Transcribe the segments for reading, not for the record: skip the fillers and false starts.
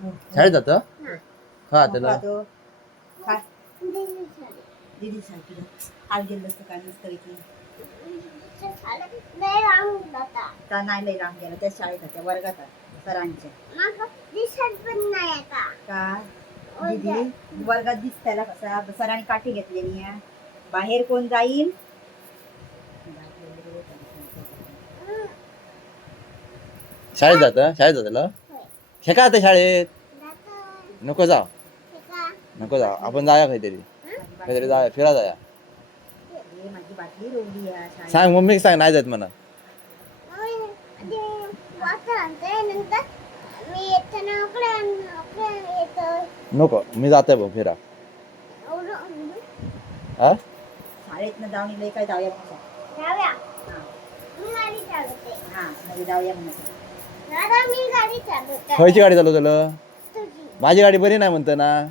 शाळेत जातं हा त्याला काय दीदी सांगितलं आज गेलं असतं काय नसतं इथे नाही लई लांब गेला त्या शाळेत त्या वर्गात सरांच्या काय दीदी वर्गात दिसतायला कसा सरांनी काठी घेतलेली आहे बाहेर कोण जाईल शाळेत जातं त्याला हे का आता शाळेत नको जाऊ आपण जाऊया काहीतरी जाऊया फिरा जाऊया माझी बाटली रोवली आहे शाळेत. सांग मम्मी सांग नाही जात म्हणा नको मी जातोय भाऊ फिरा हा शाळेत जाऊन लई काय जाऊया जाऊया खयची गाडी चालू झालं माझी गाडी बरी नाही म्हणतो ना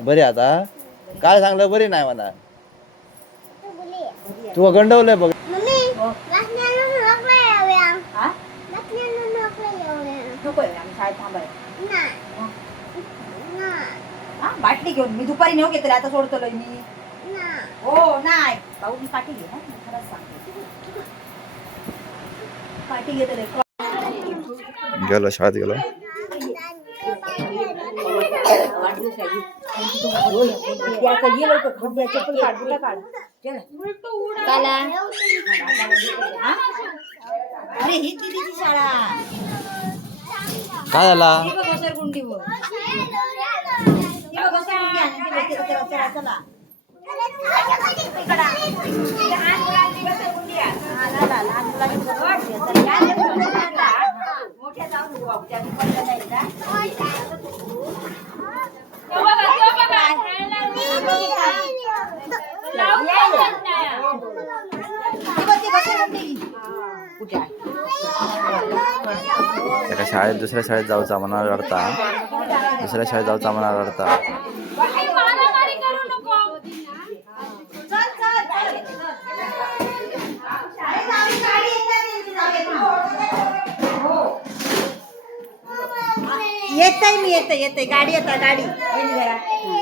बरी आता काय सांगलं बरी नाही म्हणा तू गंडवलंय बघ बाटली घेऊन मी दुपारी नेऊ घेतले आता सोडतोय मी हो नाही भाऊ मी काठी घे खरंच सांगते काठी घेतले गेलो शाळेत गेलो अरे ही दीदीची शाळा काय झाला चला एका शाळेत दुसऱ्या शाळेत जाऊचा म्हणा रडता दुसऱ्या शाळेत जाऊचा म्हणा रडता येतय मी येते गाडी येता गाडी गाडी